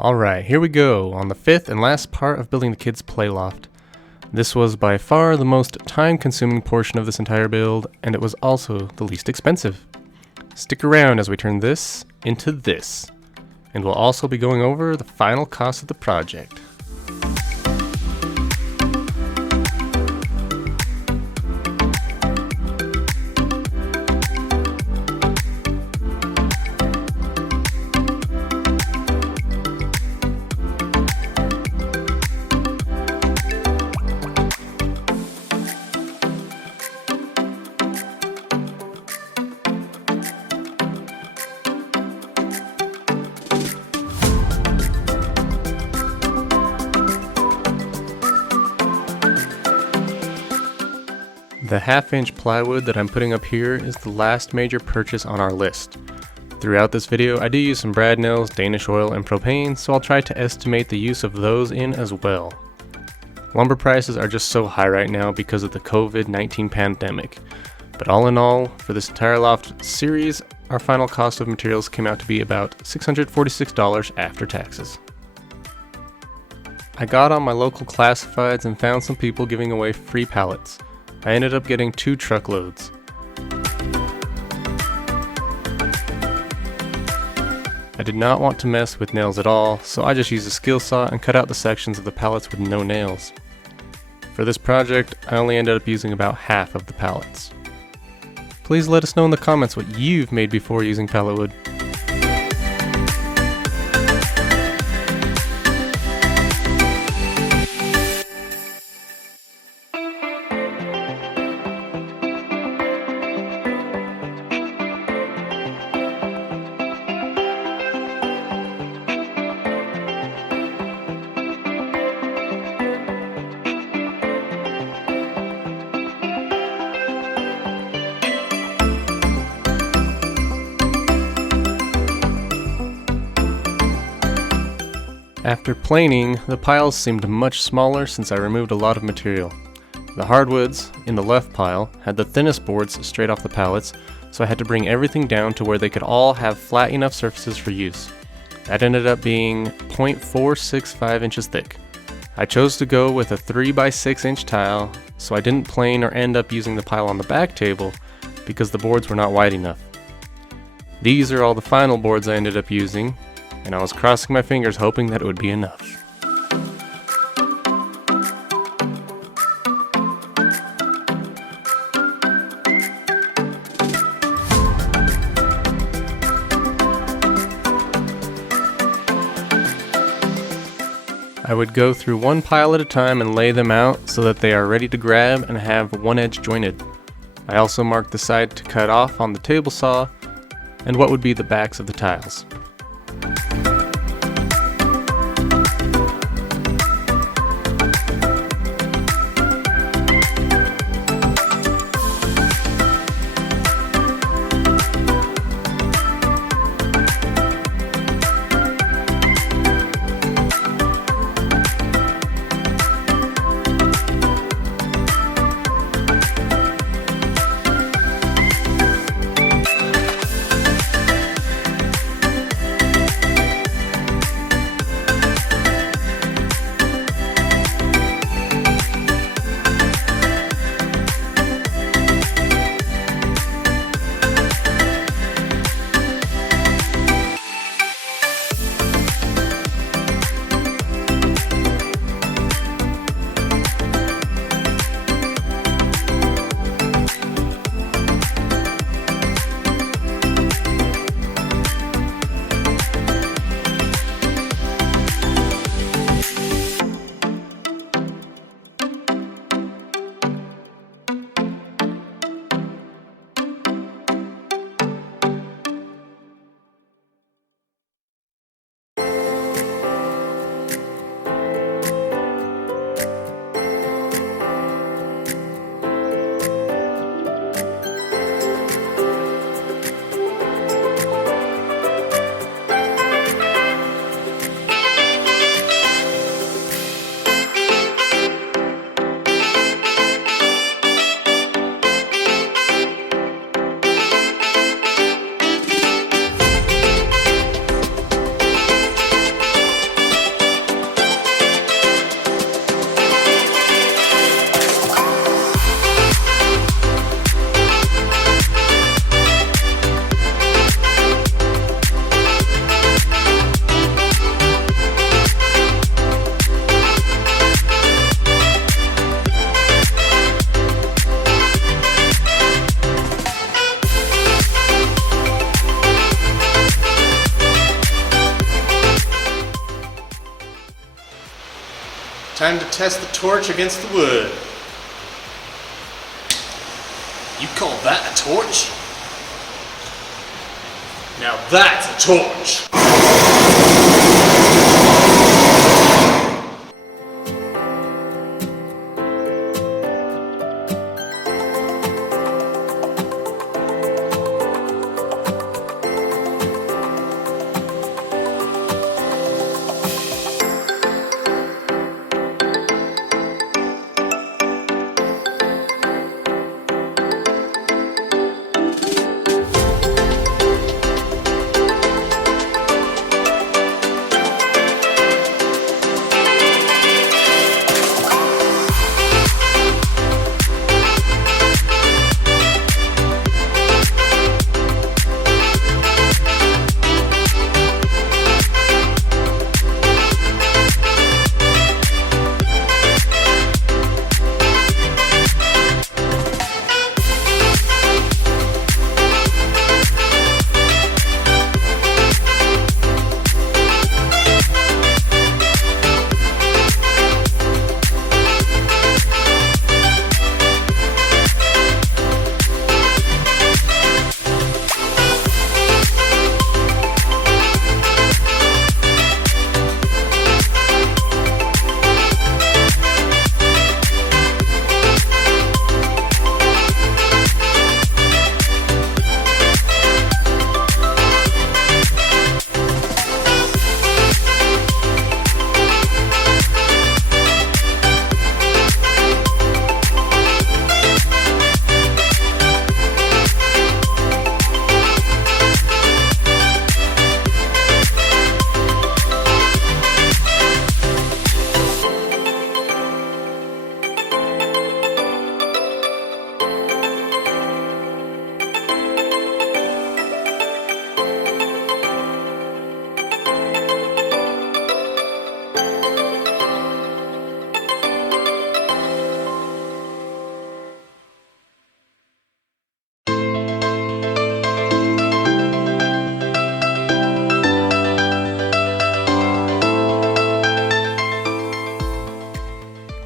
Alright, here we go on the fifth and last part of building the kids' play loft. This was by far the most time-consuming portion of this entire build, and it was also the least expensive. Stick around as we turn this into this, and we'll also be going over the final cost of the project. The half-inch plywood that I'm putting up here is the last major purchase on our list. Throughout this video, I do use some brad nails, Danish oil, and propane, so I'll try to estimate the use of those in as well. Lumber prices are just so high right now because of the COVID-19 pandemic, but all in all, for this entire loft series, our final cost of materials came out to be about $646 after taxes. I got on my local classifieds and found some people giving away free pallets. I ended up getting 2 truckloads. I did not want to mess with nails at all, so I just used a skill saw and cut out the sections of the pallets with no nails. For this project, I only ended up using about half of the pallets. Please let us know in the comments what you've made before using pallet wood. After planing, the piles seemed much smaller since I removed a lot of material. The hardwoods, in the left pile, had the thinnest boards straight off the pallets, so I had to bring everything down to where they could all have flat enough surfaces for use. That ended up being 0.465 inches thick. I chose to go with a 3x6 inch tile, so I didn't plane or end up using the pile on the back table because the boards were not wide enough. These are all the final boards I ended up using, and I was crossing my fingers hoping that it would be enough. I would go through one pile at a time and lay them out so that they are ready to grab and have one edge jointed. I also marked the side to cut off on the table saw and what would be the backs of the tiles. Time to test the torch against the wood. You call that a torch? Now that's a torch!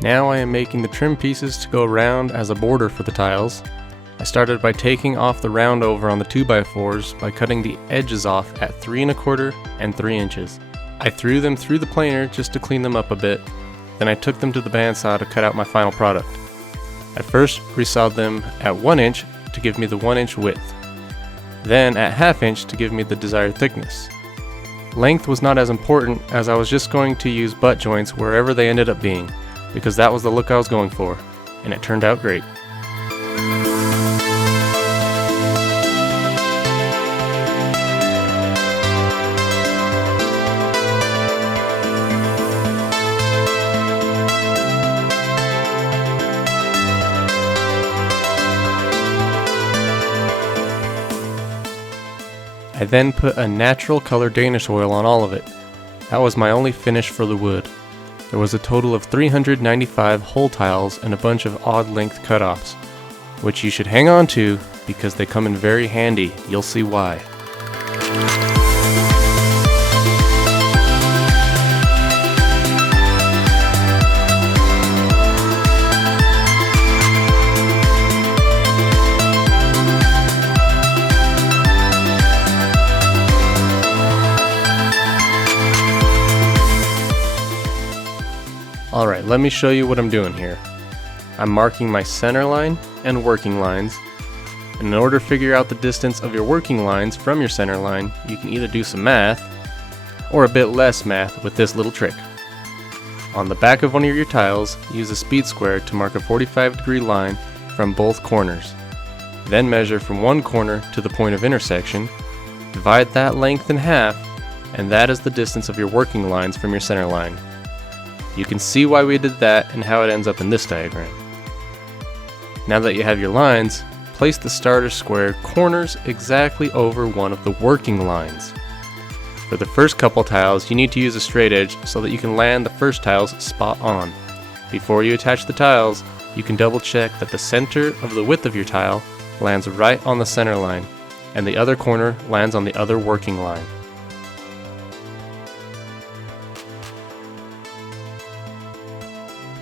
Now I am making the trim pieces to go around as a border for the tiles. I started by taking off the round over on the 2x4s by cutting the edges off at 3 1/4 and 3 inches. I threw them through the planer just to clean them up a bit, then I took them to the bandsaw to cut out my final product. I first resawed them at 1 inch to give me the 1 inch width, then at 1/2 inch to give me the desired thickness. Length was not as important as I was just going to use butt joints wherever they ended up being, because that was the look I was going for, and it turned out great. I then put a natural color Danish oil on all of it. That was my only finish for the wood. There was a total of 395 hole tiles and a bunch of odd length cutoffs, which you should hang on to because they come in very handy. You'll see why. Alright, let me show you what I'm doing here. I'm marking my center line and working lines, and in order to figure out the distance of your working lines from your center line, you can either do some math, or a bit less math with this little trick. On the back of one of your tiles, use a speed square to mark a 45-degree line from both corners. Then measure from one corner to the point of intersection, divide that length in half, and that is the distance of your working lines from your center line. You can see why we did that and how it ends up in this diagram. Now that you have your lines, place the starter square corners exactly over one of the working lines. For the first couple tiles, you need to use a straight edge so that you can land the first tiles spot on. Before you attach the tiles, you can double check that the center of the width of your tile lands right on the center line, and the other corner lands on the other working line.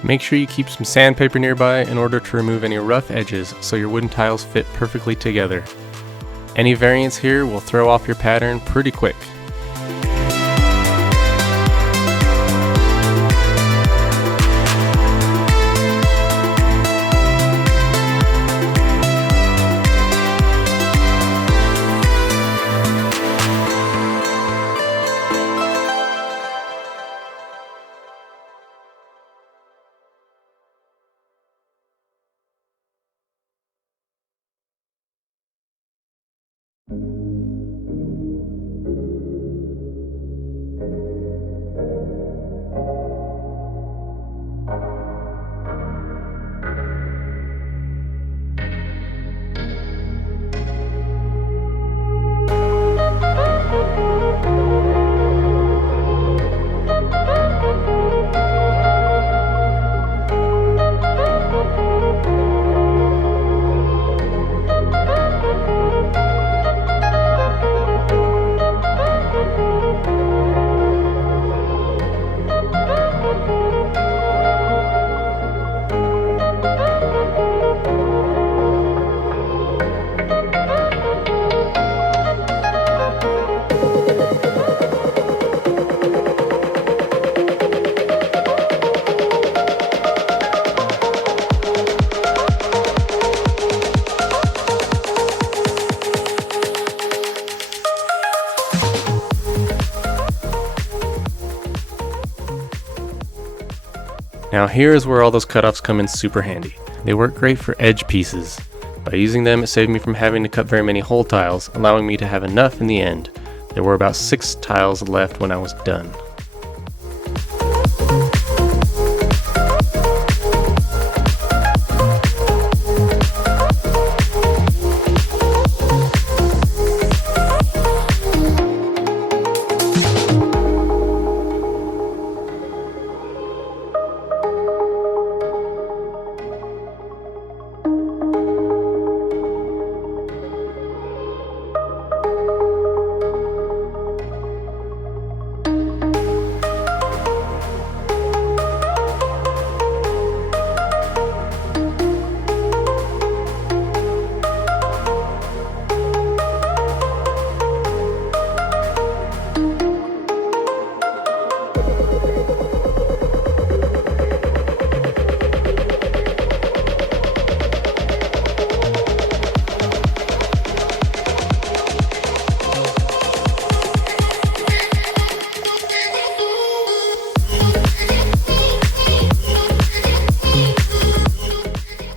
Make sure you keep some sandpaper nearby in order to remove any rough edges so your wooden tiles fit perfectly together. Any variance here will throw off your pattern pretty quick. Now here is where all those cutoffs come in super handy. They work great for edge pieces. By using them, it saved me from having to cut very many whole tiles, allowing me to have enough in the end. There were about 6 tiles left when I was done.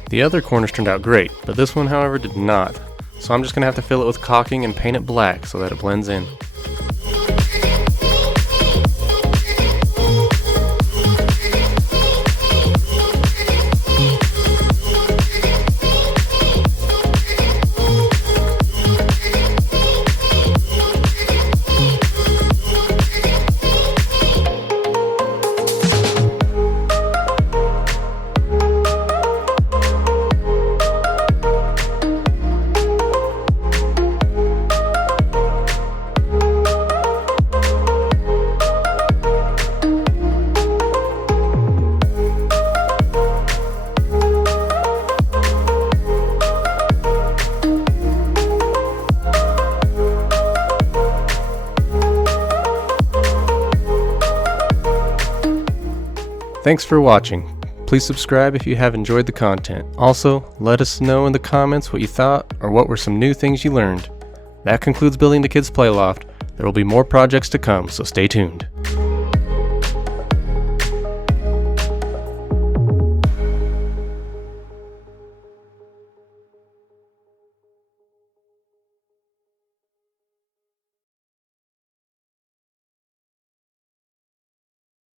The other corners turned out great, but this one, however, did not. So I'm just going to have to fill it with caulking and paint it black so that it blends in. Thanks for watching. Please subscribe if you have enjoyed the content. Also, let us know in the comments what you thought or what were some new things you learned. That concludes building the Kids Play Loft. There will be more projects to come, so stay tuned.